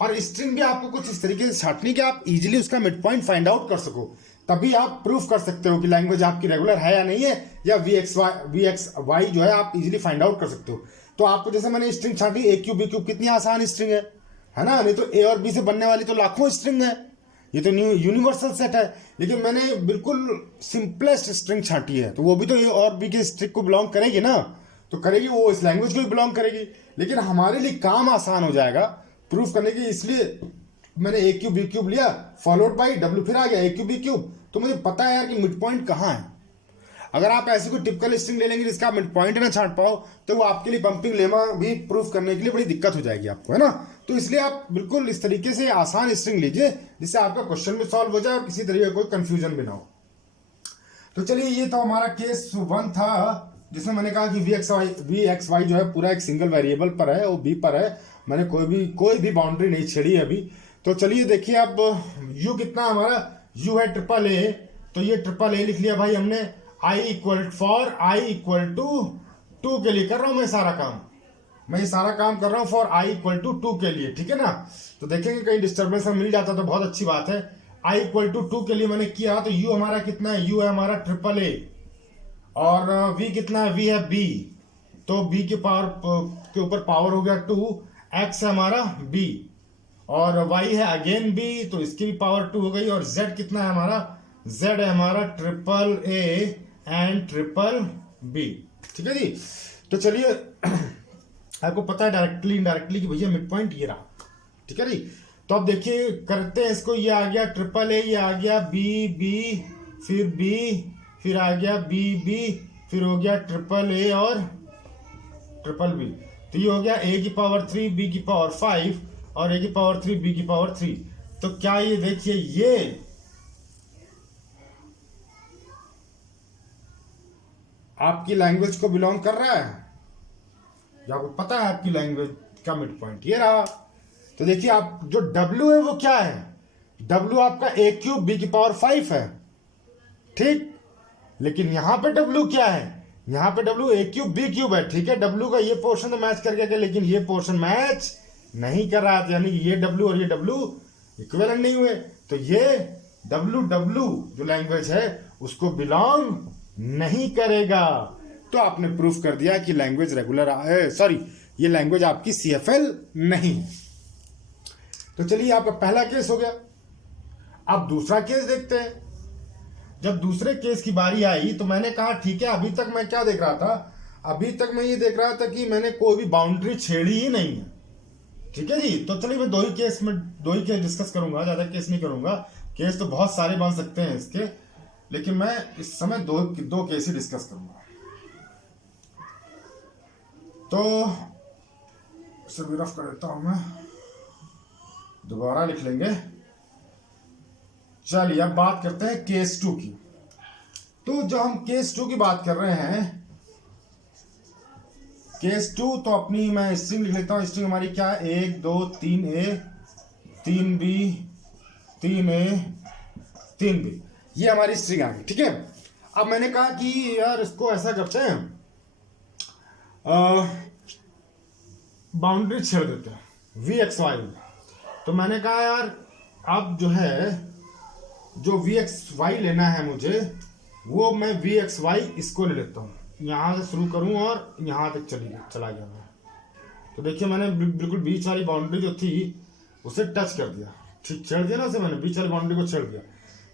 और स्ट्रिंग भी आपको कुछ इस तरीके से छाटनी कि आप इजीली उसका मिड पॉइंट फाइंड आउट कर सको, तभी आप प्रूफ कर सकते हो कि लैंग्वेज आपकी रेगुलर है या नहीं है, या वी एक्स वाई जो है आप इजीली फाइंड आउट कर सकते हो। तो आपको जैसे मैंने स्ट्रिंग छाटी ए क्यूब बी क्यूब, कितनी आसान स्ट्रिंग है ना, नहीं तो ए और बी से बनने वाली तो लाखों स्ट्रिंग है, ये तो न्यू यूनिवर्सल सेट है, लेकिन मैंने बिल्कुल सिंपलेस्ट स्ट्रिंग छाटी है, तो वो भी तो ए और बी के स्ट्रिंग को बिलोंग करेगी ना, तो करेगी, वो इस लैंग्वेज को भी बिलोंग करेगी, लेकिन हमारे लिए काम आसान हो जाएगा प्रूफ करने की, इसलिए मैंने ए क्यूब बी क्यूब लिया फॉलोड बाई डब्ल्यू, फिर आ गया ए क्यूब बी क्यूब, तो मुझे पता है यार कि मिड पॉइंट कहाँ है। अगर आप ऐसी कोई टिपिकल स्ट्रिंग ले लेंगे जिसका मिड पॉइंट ना छाट पाओ, तो वो आपके लिए पंपिंग लेमा भी प्रूफ करने के लिए बड़ी दिक्कत हो जाएगी आपको, है ना। तो इसलिए आप बिल्कुल इस तरीके से आसान स्ट्रिंग लीजिए जिससे आपका क्वेश्चन भी सॉल्व हो जाए और किसी तरीके का कोई कंफ्यूजन भी ना हो। तो चलिए, ये तो हमारा केस 1 था जिसमें मैंने कहा कि वी एक्स वाई जो है पूरा एक सिंगल वेरिएबल पर है, वो बी पर है, मैंने कोई भी बाउंड्री नहीं छेड़ी अभी। तो चलिए देखिए, अब u कितना हमारा, u है ट्रिपल ए, तो ये ट्रिपल ए लिख लिया भाई हमने, i इक्वल टू 2 के लिए कर रहा हूं मैं सारा काम, मैं ये सारा काम कर रहा हूं फॉर i इक्वल टू 2 के लिए, ठीक है ना। तो देखेंगे कहीं डिस्टर्बेंस मिल जाता तो बहुत अच्छी बात है। i इक्वल टू 2 के लिए मैंने किया, तो u हमारा कितना है, u है हमारा ट्रिपल ए, और v कितना है, v है b, तो b के पावर के ऊपर पावर हो गया 2, x है हमारा b, और y है अगेन b, तो इसकी भी पावर 2 हो गई, और z कितना है हमारा, z है हमारा triple A and triple b, ठीक है जी। तो चलिए, आपको पता है डायरेक्टली इनडायरेक्टली कि भैया मिड पॉइंट ये रहा, ठीक है जी। तो अब देखिए करते हैं इसको, ये आ गया ट्रिपल ए, ये आ गया b, फिर b, फिर आ गया b, फिर हो गया ट्रिपल ए और ट्रिपल b, तो ये हो गया a की पावर 3, b की पावर 5 और a की पावर 3, b की पावर 3। तो क्या ये देखिए, ये आपकी लैंग्वेज को बिलोंग कर रहा है, या आपको पता है आपकी लैंग्वेज का मिड पॉइंट ये रहा। तो देखिए, आप जो w है वो क्या है, w आपका a क्यूब b की पावर 5 है, ठीक, लेकिन यहां पे w क्या है, यहां पे w a cube b cube है, ठीक है। w का ये पोर्शन तो मैच कर गया, लेकिन ये पोर्शन मैच नहीं कर रहा था, यानी ये w और ये w इक्विवेलेंट नहीं हुए, तो ये w जो लैंग्वेज है उसको बिलोंग नहीं करेगा। तो आपने प्रूफ कर दिया कि लैंग्वेज रेगुलर है, सॉरी, ये लैंग्वेज आपकी CFL नहीं है। तो चलिए, आपका पहला केस हो गया। अब दूसरा केस देखते हैं। जब दूसरे केस की बारी आई तो मैंने कहा ठीक है, अभी तक मैं क्या देख रहा था, अभी तक मैं ये देख रहा था कि मैंने कोई भी बाउंड्री छेड़ी ही नहीं है, ठीक है जी। तो चलिए, मैं दो ही केस डिस्कस करूंगा, ज्यादा केस नहीं करूंगा, केस तो बहुत सारे बन सकते हैं इसके, लेकिन मैं इस समय दो केस ही डिस्कस करूंगा। तो इसे भी रफ कर देता हूं मैं, दोबारा लिख लेंगे। चलिए, अब बात करते हैं केस 2 की। तो जो हम केस 2 की बात कर रहे हैं, केस 2, तो अपनी मैं स्ट्रिंग लिख लेता हूं। स्ट्रिंग हमारी क्या है, 1 2 3 a 3 b 3 a 3 b, ये हमारी स्ट्रिंग आ गई, ठीक है। अब मैंने कहा कि यार इसको ऐसा करते हैं, बाउंड्री छेड़ देते हैं वी एक्स वाई। तो मैंने कहा यार अब जो है, जो वी एक्स वाई लेना है मुझे, वो मैं वी एक्स वाई इसको ले लेता हूँ, यहाँ से शुरू करूँ और यहाँ तक चला गया मैं। तो देखिए, मैंने बिल्कुल बीच वाली बाउंड्री जो थी उसे टच कर दिया, ठीक, छेड़ दिया ना उसे, मैंने बीच वाली बाउंड्री को छेड़ दिया।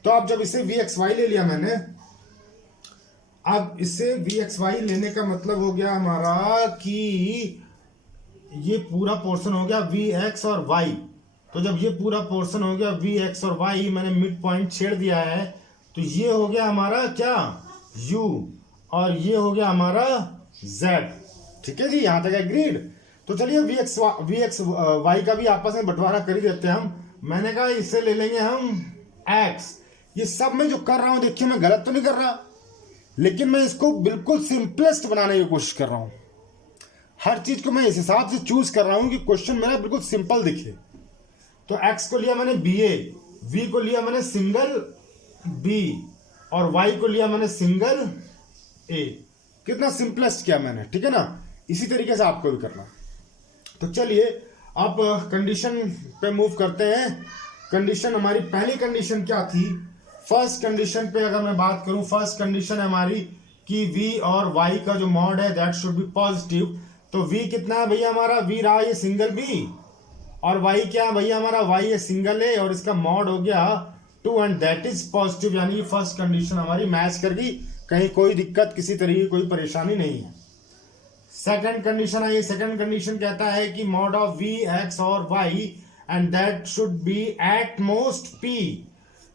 तो अब जब इसे वी एक्स वाई ले लिया मैंने, अब इससे वी एक्स वाई लेने का मतलब हो गया हमारा कि ये पूरा पोर्शन हो गया वी एक्स और वाई। तो जब ये पूरा पोर्शन हो गया वी एक्स और वाई, मैंने मिड पॉइंट छेड़ दिया है, तो ये हो गया हमारा क्या, u, और ये हो गया हमारा z, ठीक है जी, यहां तक एग्रीड। तो चलिए, वी एक्स वाई का भी आपस में बंटवारा कर ही देते हैं हम। मैंने कहा इससे ले लेंगे हम x। ये सब मैं जो कर रहा हूं, देखिए मैं गलत तो नहीं कर रहा, लेकिन मैं इसको बिल्कुल सिंपलेस्ट बनाने की कोशिश कर रहा हूं। हर चीज को मैं इस हिसाब से चूज कर रहा हूं कि क्वेश्चन मेरा बिल्कुल सिंपल दिखे। तो x को लिया मैंने BA, V को लिया मैंने सिंगल B, और Y को लिया मैंने सिंगल A। कितना सिंपलेस्ट किया मैंने, ठीक है ना। इसी तरीके से आपको भी करना। तो चलिए अब कंडीशन पे मूव करते हैं। कंडीशन हमारी पहली कंडीशन क्या थी? फर्स्ट कंडीशन पे अगर मैं बात करूं, फर्स्ट कंडीशन है हमारी कि v और y का जो मॉड है दैट शुड बी पॉजिटिव। तो v कितना है भैया हमारा? v रहा ये सिंगल b, और y क्या है भैया हमारा? y है सिंगल a, और इसका मॉड हो गया 2 एंड दैट इज पॉजिटिव। यानी फर्स्ट कंडीशन हमारी मैच कर गई, कहीं कोई दिक्कत किसी तरह की कोई परेशानी नहीं है। सेकंड कंडीशन है, ये सेकंड कंडीशन कहता है कि मॉड ऑफ v x और y and that should B at most p।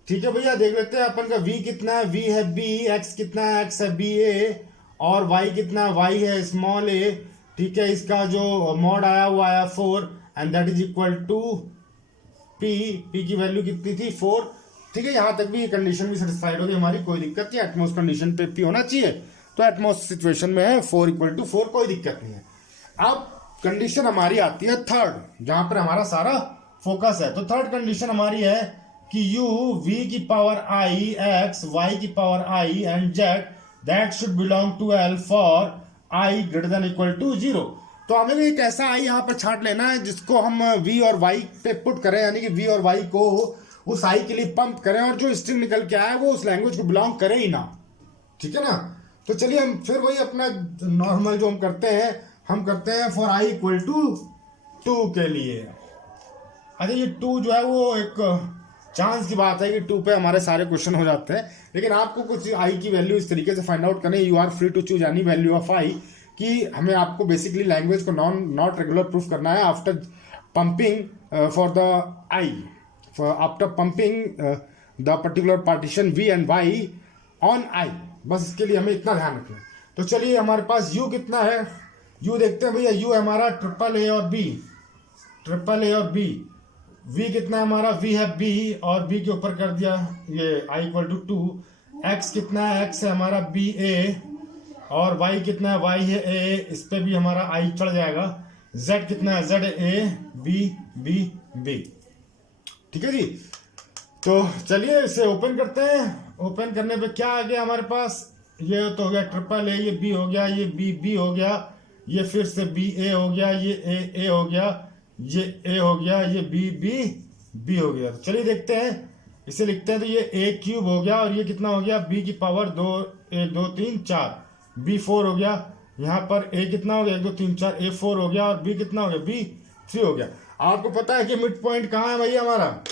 ठीक है भैया, देख लेते हैं अपन का v कितना है? v है b, x कितना है? x है b a, और y कितना है? y है स्मॉल a। ठीक है, इसका जो मॉड आया हुआ आया 4 and that is equal to p। p की वैल्यू कितनी थी? 4। ठीक है, यहां तक भी ये कंडीशन भी सेटिस्फाइड होगी हमारी, कोई दिक्कत नहीं। एटमोस्ट कंडीशन पे p होना चाहिए, तो एटमोस्ट सिचुएशन में है 4 इक्वल टू 4, कोई दिक्कत नहीं है। अब कंडीशन हमारी आती है थर्ड, जहां पर हमारा सारा फोकस है। तो थर्ड कंडीशन हमारी है कि u v की पावर i x y की power i and z that should belong to l for i greater than equal to 0। तो हमें एक ऐसा i यहाँ पर छांट लेना है जिसको हम v और y पे पुट करें, यानी कि v और y को उस i के लिए पंप करें, और जो स्ट्रिंग निकल के आए वो उस लैंग्वेज को बिलोंग करे ही ना। ठीक है ना? तो चलिए हम फिर वही अपना नॉर्मल जो हम करते हैं फॉर i इक्वल टू 2 के लिए। अच्छा, ये 2 जो है वो एक चांस की बात है कि 2 पे हमारे सारे क्वेश्चन हो जाते हैं, लेकिन आपको कुछ i की वैल्यू इस तरीके से फाइंड आउट करनी है। You are free to choose any value of i, कि हमें आपको बेसिकली लैंग्वेज को नॉट रेगुलर प्रूफ करना है after pumping for the i, after pumping the particular partition v and y on i। बस इसके लिए हमें इतना ध्यान रखना है। तो चलिए हमारे पास u कितना है? u देखते हैं भैया, u है हमारा ट्रिपल a और b। v कितना है हमारा? v है b, और b के ऊपर कर दिया ये i इक्वल टू 2। x कितना है? x है हमारा b a, और y कितना है? y है a, इस पे भी हमारा i चढ़ जाएगा। z कितना है? z है a b b b। ठीक है जी, तो चलिए इसे ओपन करते हैं। ओपन करने पे क्या आ गया हमारे पास? ये तो हो गया ट्रिपल ए, ये बी हो गया, ये बी बी हो गया, ये फिर से बी ए हो गया, ये ए हो गया, ये ए हो गया, ये बी बी बी हो गया। तो चलिए देखते हैं, इसे लिखते हैं। तो ये ए क्यूब हो गया, और ये कितना हो गया? बी की पावर 2 1 2 3 4, बी 4 हो गया। यहाँ पर ए कितना हो गया? 1 2 3 4, ए 4 हो गया, और बी कितना हो गया? बी 3 हो गया। आपको पता है कि मिड पॉइंट कहाँ है भैया हमारा?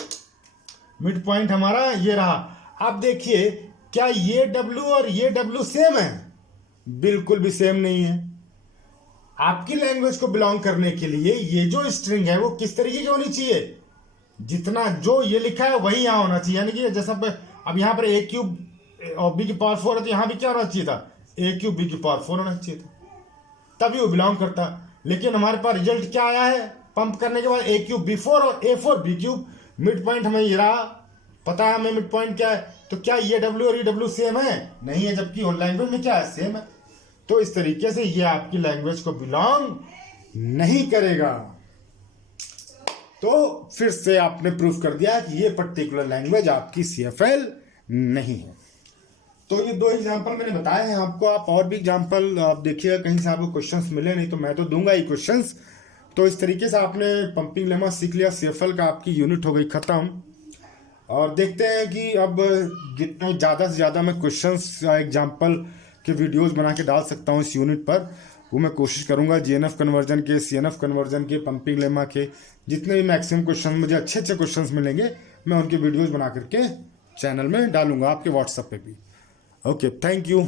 मिड पॉइंट हमारा ये रहा। अब देखिए, क्या ये W और ये W सेम है? बिल्कुल भी सेम नहीं है। आपकी लैंग्वेज को बिलोंग करने के लिए ये जो स्ट्रिंग है वो किस तरीके की होनी चाहिए? जितना जो ये लिखा है वही यहां होना चाहिए। यानी कि जैसा अब यहां पर ए क्यूब और बी की पावर 4 है, तो यहां भी क्या होना चाहिए था? ए क्यूब बी की पावर 4 होना चाहिए था, तभी वो बिलोंग करता। लेकिन हमारे पास रिजल्ट क्या आया है? पंप करने के बाद ए क्यूब बी 4 और ए 4 बी क्यूब। मिड पॉइंट हमें ये रहा, पता है हमें मिड पॉइंट क्या है। तो क्या ये W और ये W सेम है? नहीं है, जबकि ऑन लैंग्वेज में क्या है? सेम है। तो इस तरीके से ये आपकी लैंग्वेज को बिलोंग नहीं करेगा। तो फिर से आपने प्रूफ कर दिया कि ये पर्टिकुलर लैंग्वेज आपकी CFL नहीं है। तो ये 2 एग्जांपल मैंने बताए हैं आपको। आप और भी एग्जांपल आप देखिएगा, कहीं से आपको क्वेश्चंस मिले, नहीं तो मैं तो दूंगा ही क्वेश्चंस। तो इस तरीके से आपने पंपिंग लेमा सीख लिया, CFL का आपकी यूनिट हो गई खत्म। और देखते हैं कि अब जितने ज़्यादा से ज़्यादा मैं क्वेश्चंस या एग्जांपल के वीडियोस बना के डाल सकता हूँ इस यूनिट पर, वो मैं कोशिश करूँगा। GNF कन्वर्जन के, CNF कन्वर्जन के, पंपिंग लेमा के जितने भी मैक्सिमम क्वेश्चन मुझे अच्छे क्वेश्चंस मिलेंगे, मैं उनके वीडियोज़ बना करके चैनल में डालूंगा, आपके व्हाट्सएप पे भी। Okay, thank you.